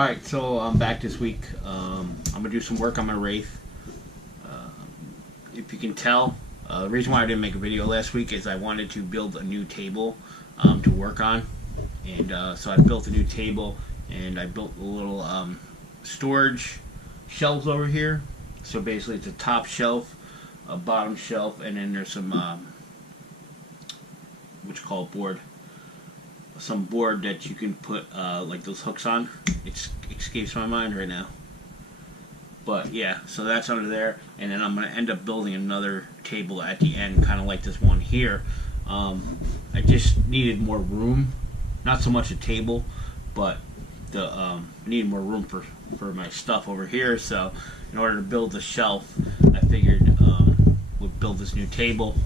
Alright, so I'm back this week. I'm going to do some work on my Wraith. If you can tell, the reason why I didn't make a video last week is I wanted to build a new table to work on. And so I built a new table, and I built a little storage shelves over here. So basically it's a top shelf, a bottom shelf, and then there's some, what you call board. Some board that you can put like those hooks on. It escapes my mind right now. But yeah, so that's under there, and then I'm going to end up building another table at the end, kind of like this one here. I just needed more room, not so much a table, but the needed more room for my stuff over here. So in order to build the shelf, I figured would build this new table,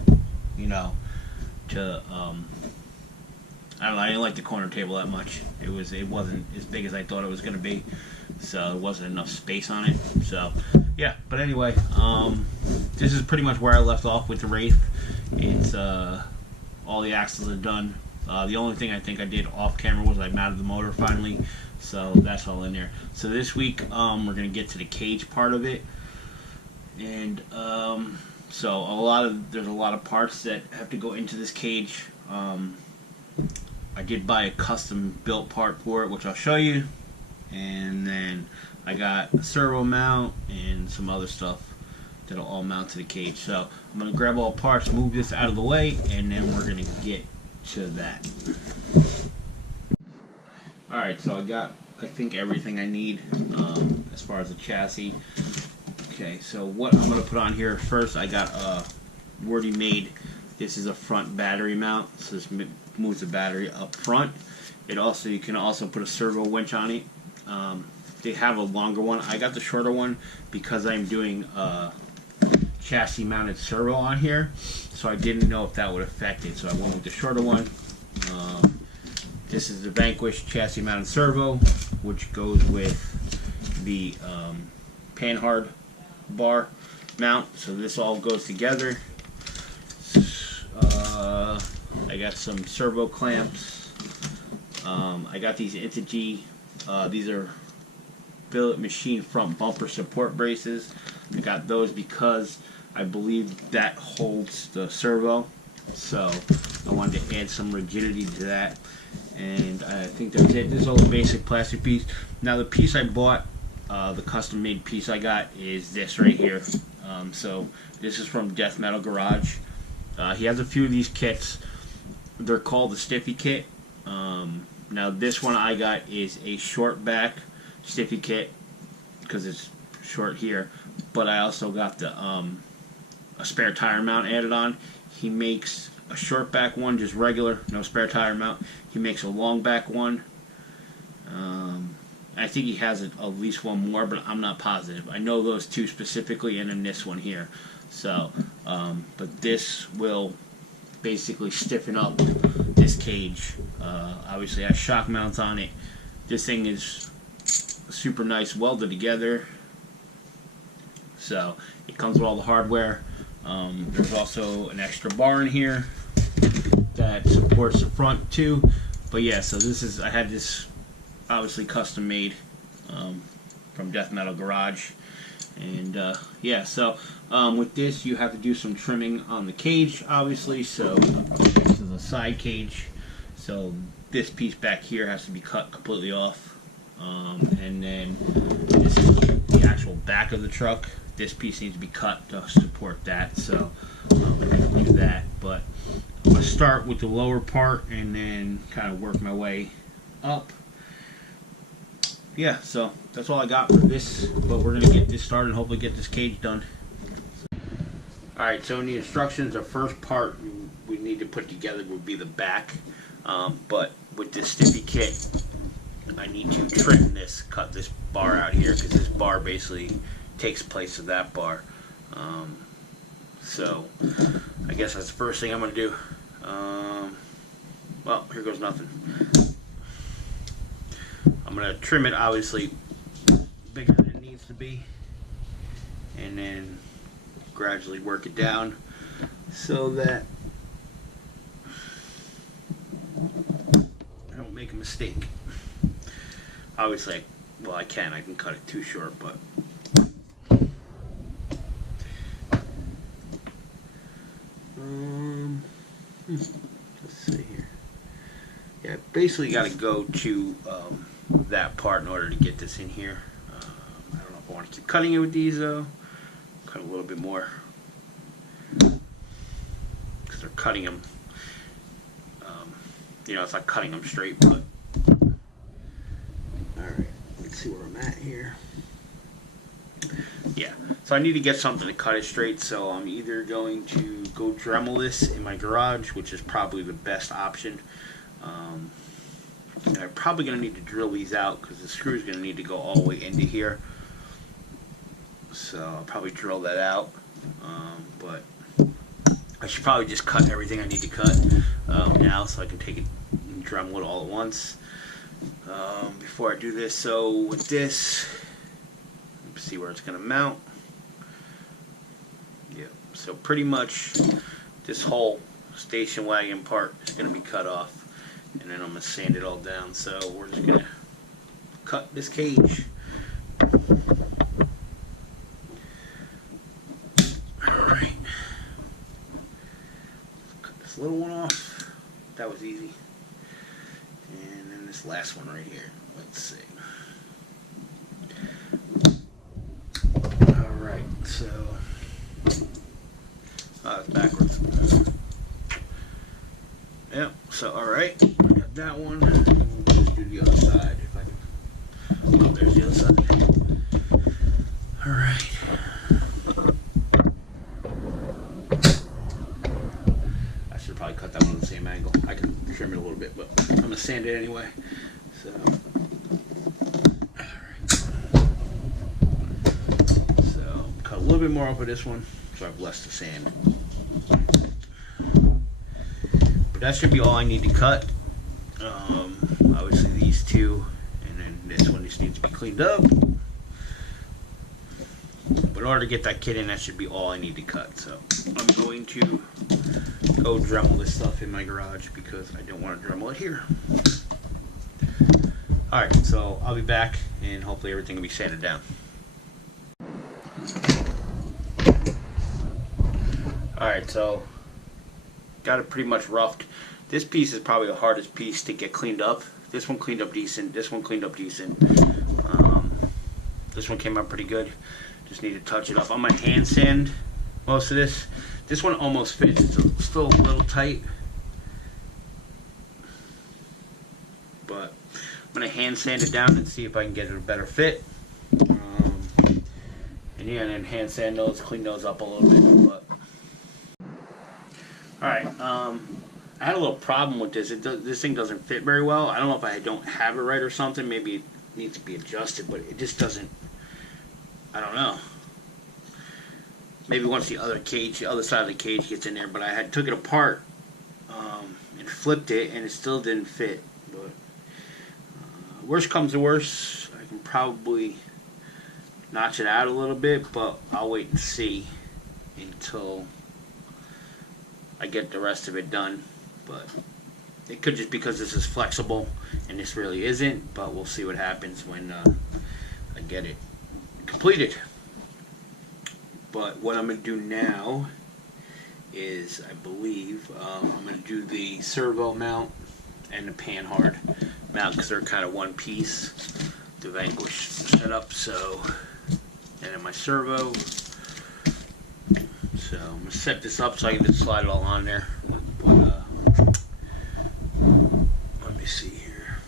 you know, to I don't know, I didn't like the corner table that much. It wasn't as big as I thought it was going to be, so there wasn't enough space on it. So yeah, but anyway, this is pretty much where I left off with the Wraith. It's all the axles are done. The only thing I think I did off camera was I mounted the motor finally, so that's all in there. So this week we're going to get to the cage part of it, and so there's a lot of parts that have to go into this cage. I did buy a custom built part for it, which I'll show you, and then I got a servo mount and some other stuff that'll all mount to the cage. So I'm going to grab all parts, move this out of the way, and then we're going to get to that. Alright, so I got, I think, everything I need as far as the chassis. Okay, so what I'm going to put on here first, I got already made. This is a front battery mount, so this moves the battery up front. You can also put a servo winch on it. They have a longer one. I got the shorter one because I'm doing a chassis mounted servo on here, so I didn't know if that would affect it, so I went with the shorter one. This is the Vanquish chassis mounted servo, which goes with the panhard bar mount, so this all goes together. I got some servo clamps. I got these Intigi. These are billet machine front bumper support braces. I got those because I believe that holds the servo, so I wanted to add some rigidity to that. And I think that's it. This is all the basic plastic piece. Now the piece I bought, the custom made piece I got, is this right here. So this is from Death Metal Garage. He has a few of these kits. They're called the Stiffy kit. Now this one I got is a short back Stiffy kit because it's short here, but I also got the a spare tire mount added on. He makes a short back one, just regular, no spare tire mount. He makes a long back one. I think he has at least one more, but I'm not positive. I know those two specifically, and then this one here. So, but this will basically stiffen up this cage. Obviously, it has shock mounts on it. This thing is super nice, welded together. So it comes with all the hardware. There's also an extra bar in here that supports the front too. But yeah, so I had this obviously custom made from Death Metal Garage. And yeah, so with this you have to do some trimming on the cage, obviously. So this is a side cage, so this piece back here has to be cut completely off, and then this is the actual back of the truck. This piece needs to be cut to support that, so I'm going to do that. But I'm going to start with the lower part and then kind of work my way up. Yeah, so that's all I got for this, but we're going to get this started and hopefully get this cage done. Alright, so in the instructions, the first part we need to put together would be the back, but with this Stiffy kit, I need to trim this, cut this bar out here, because this bar basically takes place of that bar. So I guess that's the first thing I'm going to do. Well, here goes nothing. I'm going to trim it obviously bigger than it needs to be, and then gradually work it down so that I don't make a mistake. Obviously I well, I can cut it too short, but let's see here. Yeah, basically got to go to that part in order to get this in here. I don't know if I want to keep cutting it with these though. Cut a little bit more because they're cutting them. You know, it's like cutting them straight, but alright, let's see where I'm at here. Yeah, so I need to get something to cut it straight, so I'm either going to go Dremel this in my garage, which is probably the best option. And I'm probably going to need to drill these out because the screw is going to need to go all the way into here. So I'll probably drill that out, but I should probably just cut everything I need to cut now so I can take it and Dremel it all at once before I do this. So with this, let's see where it's going to mount. Yeah, so pretty much this whole station wagon part is going to be cut off, and then I'm going to sand it all down. So we're just going to cut this cage. Alright, cut this little one off. That was easy. And then this last one right here. Let's see. Alright, so it's backwards. Yep, so alright, I got that one. We'll just do the other side if I can. Oh, there's the other side. Alright. I should probably cut that one at the same angle. I can trim it a little bit, but I'm going to sand it anyway. So, alright. So, cut a little bit more off of this one so I have less to sand. But that should be all I need to cut. Obviously these two, and then this one just needs to be cleaned up. But in order to get that kit in, that should be all I need to cut. So I'm going to go Dremel this stuff in my garage because I don't want to Dremel it here. Alright, so I'll be back and hopefully everything will be sanded down. Alright, so got it pretty much roughed. This piece is probably the hardest piece to get cleaned up. This one cleaned up decent. This one cleaned up decent. This one came out pretty good. Just need to touch it up. I'm gonna hand sand most of this. This one almost fits. It's still a little tight, but I'm gonna hand sand it down and see if I can get it a better fit. And yeah, and then hand sand those, clean those up a little bit. But all right, I had a little problem with this. This thing doesn't fit very well. I don't know if I don't have it right or something. Maybe it needs to be adjusted, but it just doesn't. I don't know. Maybe once the other side of the cage gets in there. But I took it apart and flipped it, and it still didn't fit. But worst comes to worst, I can probably notch it out a little bit, but I'll wait and see until I get the rest of it done. But it could just because this is flexible and this really isn't, but we'll see what happens when I get it completed. But what I'm going to do now is, I believe, I'm going to do the servo mount and the panhard mount because they're kind of one piece. The Vanquish setup, so, and then my servo. So I'm going to set this up so I can just slide it all on there. But let me see here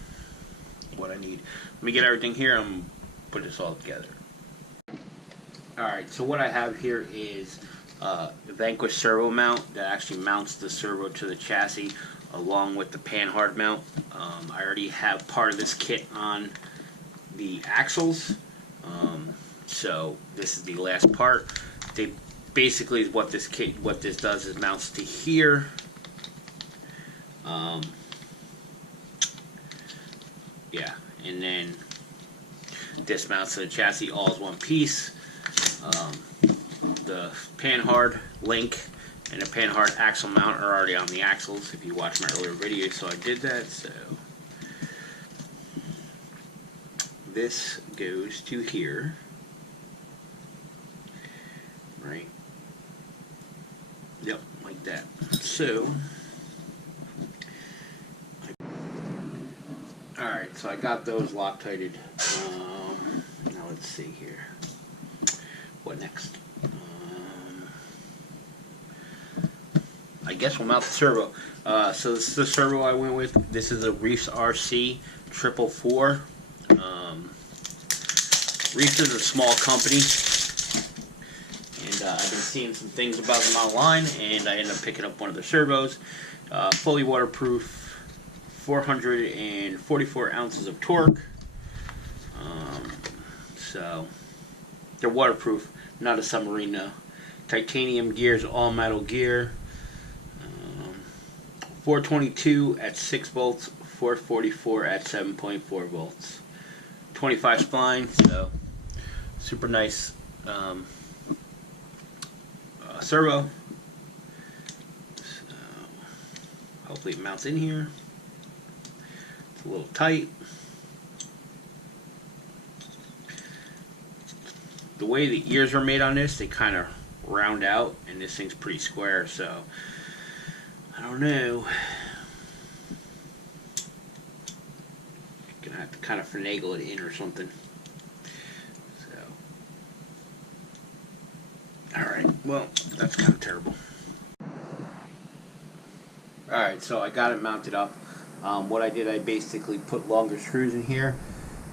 what I need. Let me get everything here and put this all together. Alright, so what I have here is the Vanquish servo mount that actually mounts the servo to the chassis along with the panhard mount. I already have part of this kit on the axles, so this is the last part. They basically what this does is mounts to here. Yeah, and then this mounts to the chassis all as one piece. The panhard link and the panhard axle mount are already on the axles. If you watch my earlier video, so I did that. So this goes to here, right? Yep, like that. So, alright, so I got those Loctited. Now let's see here. What next? I guess we'll mount the servo. So this is the servo I went with. This is a Reef'S RC 444. Reef'S is a small company, and I've been seeing some things about them online, and I ended up picking up one of their servos. Fully waterproof, 444 ounces of torque. So they're waterproof, not a submarine though. Titanium gears, all metal gear. 422 at 6 volts, 444 at 7.4 volts. 25 spline, so super nice servo. So hopefully it mounts in here. It's a little tight. The way the ears are made on this, they kind of round out, and this thing's pretty square, so I don't know. Gonna have to kind of finagle it in or something. So, alright, well, that's kind of terrible. Alright, so I got it mounted up. What I did, I basically put longer screws in here,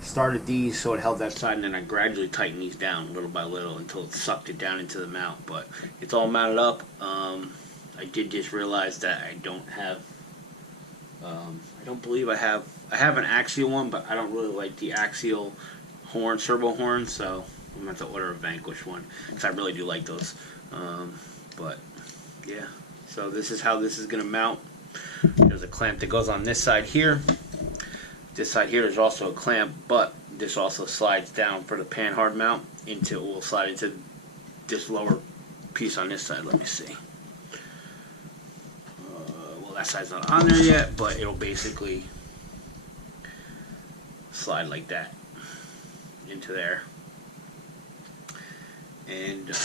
started these so it held that side, and then I gradually tightened these down little by little until it sucked it down into the mount. But it's all mounted up. I did just realize that I don't have, I don't believe I have an axial one, but I don't really like the axial horn, servo horn, so I'm going to have to order a Vanquish one, because I really do like those. But, yeah, so this is how this is going to mount. There's a clamp that goes on this side here. This side here is also a clamp, but this also slides down for the panhard mount into, will slide into this lower piece on this side. Let me see. Well, that side's not on there yet, but it'll basically slide like that into there. And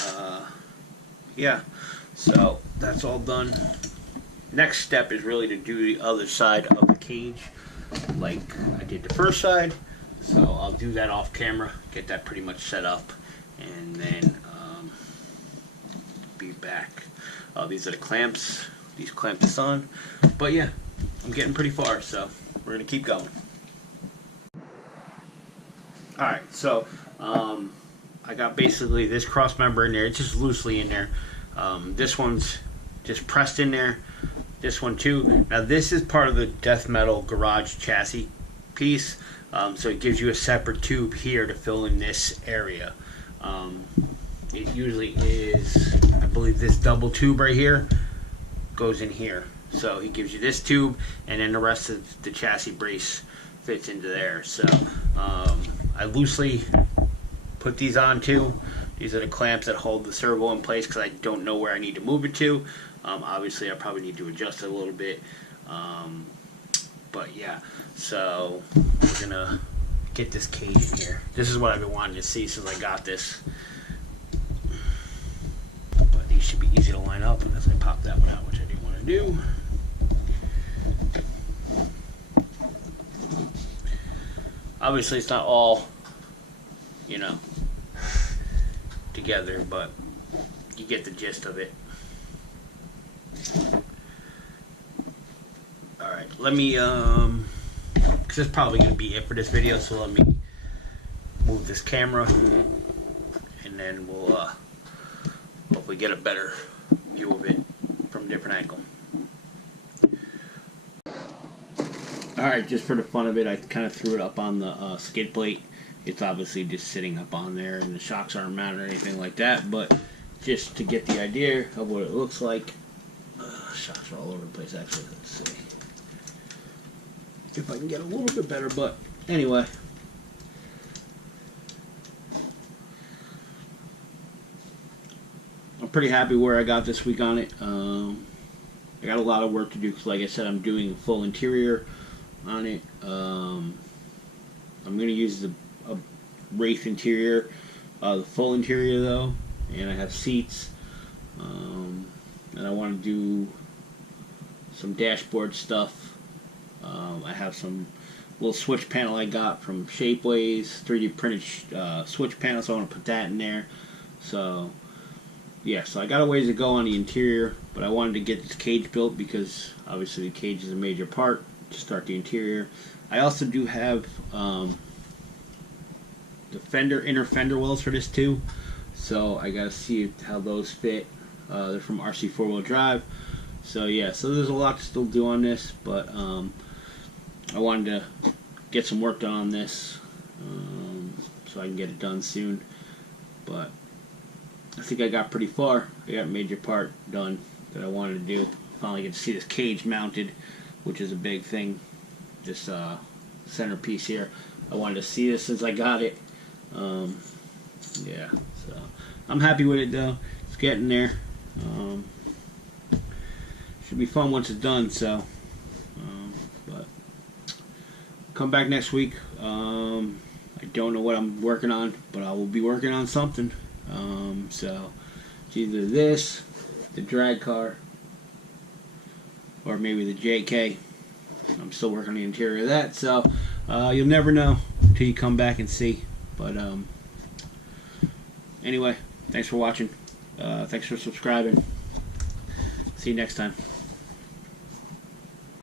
yeah, so that's all done. Next step is really to do the other side of the cage like I did the first side, so I'll do that off camera, get that pretty much set up, and then be back. These are the clamps, these clamp this on, but yeah, I'm getting pretty far, so we're gonna keep going. Alright, so I got basically this cross member in there. It's just loosely in there. This one's just pressed in there. This one too. Now this is part of the death metal garage chassis piece, so it gives you a separate tube here to fill in this area. It usually is, I believe, this double tube right here goes in here. So he gives you this tube, and then the rest of the chassis brace fits into there. So I loosely put these on too. These are the clamps that hold the servo in place because I don't know where I need to move it to. Obviously I probably need to adjust it a little bit, but yeah, so we're gonna get this cage in here. This is what I've been wanting to see since I got this, but these should be easy to line up unless I pop that one out, which I didn't want to do. Obviously it's not all, you know, together, but you get the gist of it. Alright, let me, because that's probably going to be it for this video, so let me move this camera, and then we'll hopefully get a better view of it from a different angle. Alright, just for the fun of it, I kind of threw it up on the skid plate. It's obviously just sitting up on there, and the shocks aren't mounted or anything like that, but just to get the idea of what it looks like. Shocks are all over the place, actually. Let's see if I can get a little bit better, but anyway. I'm pretty happy where I got this week on it. I got a lot of work to do because, like I said, I'm doing a full interior on it. I'm going to use the a Wraith interior, the full interior though, and I have seats, and I want to do some dashboard stuff. I have some little switch panel I got from Shapeways, 3D printed switch panel, so I want to put that in there. So yeah, so I got a ways to go on the interior, but I wanted to get this cage built because obviously the cage is a major part to start the interior. I also do have the inner fender wells for this too, so I gotta see how those fit. They're from RC 4-wheel drive, so yeah, so there's a lot to still do on this, but I wanted to get some work done on this so I can get it done soon. But I think I got pretty far. I got a major part done that I wanted to do. Finally get to see this cage mounted, which is a big thing. This centerpiece here. I wanted to see this since I got it. Yeah, so I'm happy with it though. It's getting there. Should be fun once it's done. So, but come back next week. I don't know what I'm working on, but I will be working on something. So it's either this, the drag car, or maybe the JK. I'm still working on the interior of that, so you'll never know until you come back and see. But anyway, thanks for watching. Thanks for subscribing. See you next time.